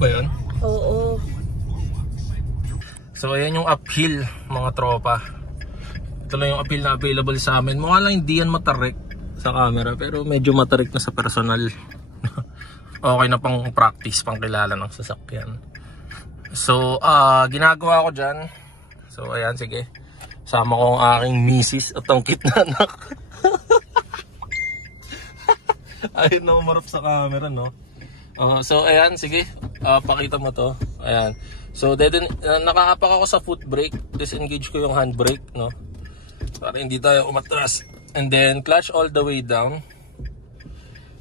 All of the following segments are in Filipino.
ba yun? Oo. So ayan yung uphill mga tropa. Ito lang yung uphill na available sa amin. Mukha lang hindi yan matarik sa camera, pero medyo matarik na sa personal. Okay na pang practice, pang kilala ng sasakyan. So ginagawa ko dyan. So ayan, sige. Sama ko ang aking misis at ang cute na anak. Ayun na umarap sa camera, no? So ayan, sige. Pakita mo to. Ayan. So nakakapak ako sa foot brake. Disengage ko yung handbrake, no? Para hindi tayo umatras. And then clutch all the way down.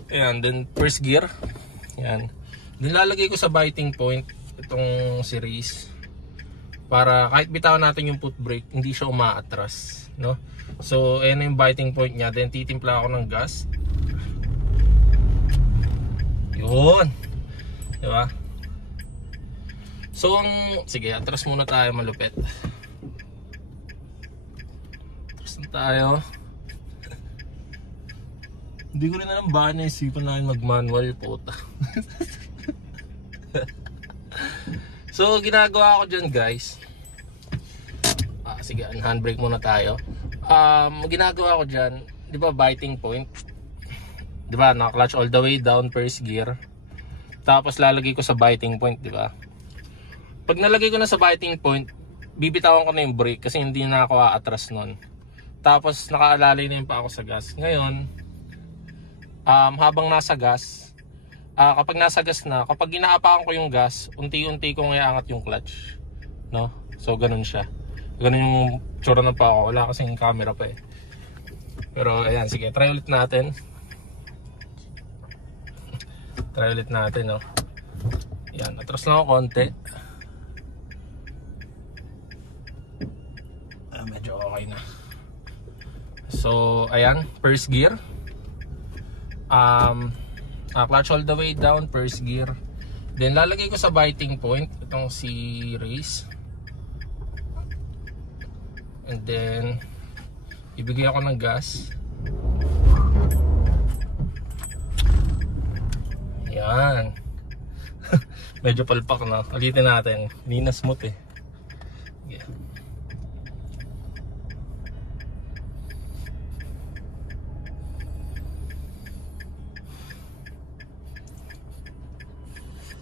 Ayan, then first gear. Ayan. Nilalagay ko sa biting point itong series para kahit bitawan natin yung foot brake, hindi siya umaatras, no? So ayan yung biting point niya. Then titimpla ako ng gas. Yun, diba? So sige, atras muna tayo malupit. Atras na tayo. Hindi ko rin alam bakit naisipan namin mag-manual, puta. So ginagawa ko dyan, guys. Sige, handbrake muna tayo. Ginagawa ko dyan, di ba biting point? Di ba, naka-clutch all the way down, first gear. Tapos lalagay ko sa biting point, di ba? Pag nalagay ko na sa biting point, bibitawan ko na yung brake kasi hindi na ako aatras nun. Tapos nakaalalay na yung pa ako sa gas. Ngayon, habang nasa gas, kapag nasa gas na, kapag ginaapakan ko yung gas, unti-unti kong iaangat yung clutch, no? So ganun siya. Ganun yung tsura ng pa ako. Wala kasing camera pa eh. Pero ayan, sige, try ulit natin. Try ulit natin, no? Yan, atras lang ako konti. Medyo okay na. So ayan, first gear. Clutch all the way down, first gear. Then lalagay ko sa biting point itong si race. And then ibigay ako ng gas. Yan. Medyo palpak, no? Ulitin natin. Hindi na smooth eh. Yeah.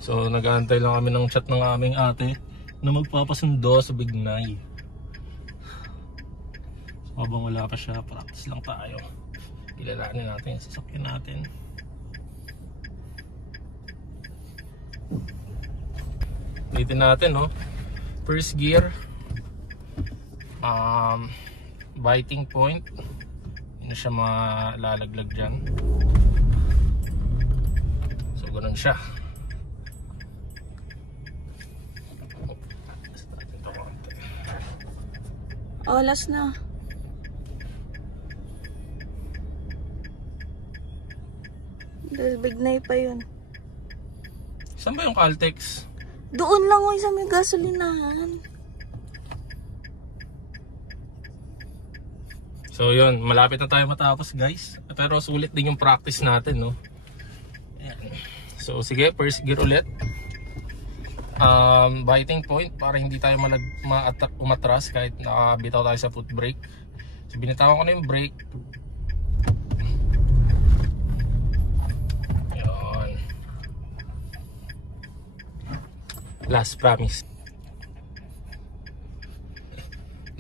So nag-aantay lang kami ng chat ng aming ate na magpapasundo sa Bignay. So, habang wala pa siya, practice lang tayo. Ilalanin natin yung sasakyan natin. Ulitin natin, no? First gear, biting point, hindi na siya malalaglag dyan. So ganun siya. Oh, last na. Bignay pa yun. Saan ba yung Caltex? Doon lang sa may gasolinahan. So yun, malapit na tayo matapos, guys. Pero sulit din yung practice natin, no? Ayan. So sige, first gear ulit. Biting point para hindi tayo umatras kahit nakabitaw tayo sa foot brake. So binitawan ko na yung brake. Yun. Last, promise.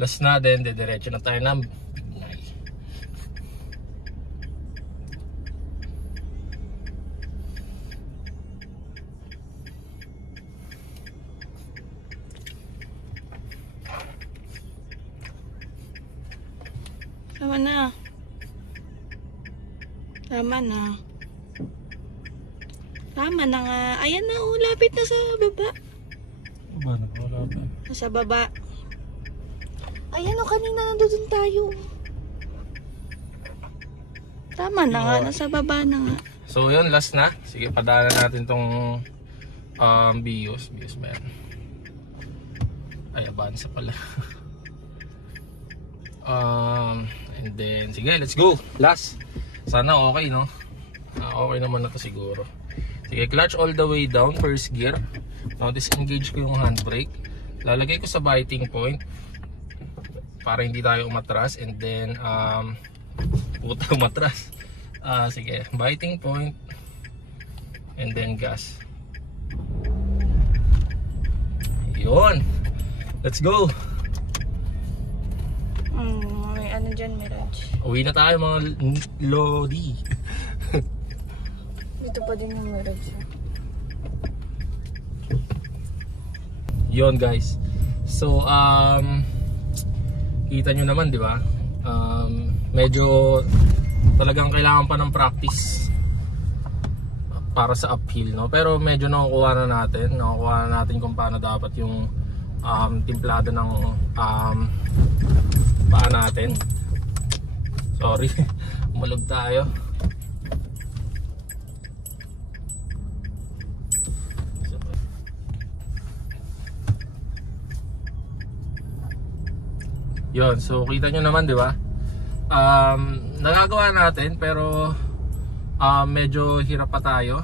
Last na din, diretso na tayo ng Bignay. Tama na. Tama na. Tama na nga. Ayan na, lapit na sa baba. Wala pa. Sa baba. Ayan kanina nandun tayo. Tama na nga, nasa baba na nga. So yun, last na. Sige, padaanan natin tong BIOS ba yan? Ay, Avanza pala. And then, sige, let's go. Last. Sana okay, no? Okay naman na to siguro. Sige, clutch all the way down, first gear. Now, disengage ko yung handbrake. Lalagay ko sa biting point para hindi tayo umatras. And then, puta umatras. Sige, biting point. And then gas. Yun. Let's go. May ano dyan, Mirage. Uwi na tayo mga lodi. Dito pa din yung Mirage. Yun guys. So kita nyo naman, di ba? Medyo talagang kailangan pa ng practice para sa uphill, no? Pero medyo nakukuha na natin kung paano dapat yung timplado ng paa natin. Sorry, umalog tayo. Yun, so kita nyo naman, di ba? Nagagawa natin pero medyo hirap pa tayo.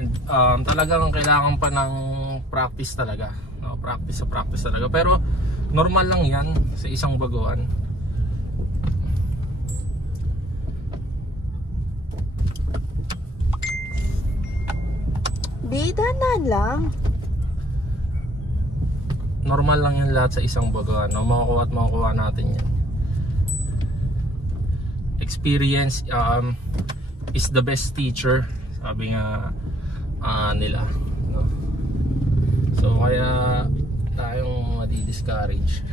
And, talagang kailangan pa ng practice talaga, no? Practice talaga. Pero normal lang yan sa isang baguhan. Di, dahan lang. Normal lang yan lahat sa isang baguhan, no? Makukuha natin yan. Experience is the best teacher, sabi nga nila, no? So kaya tayong madi-discourage.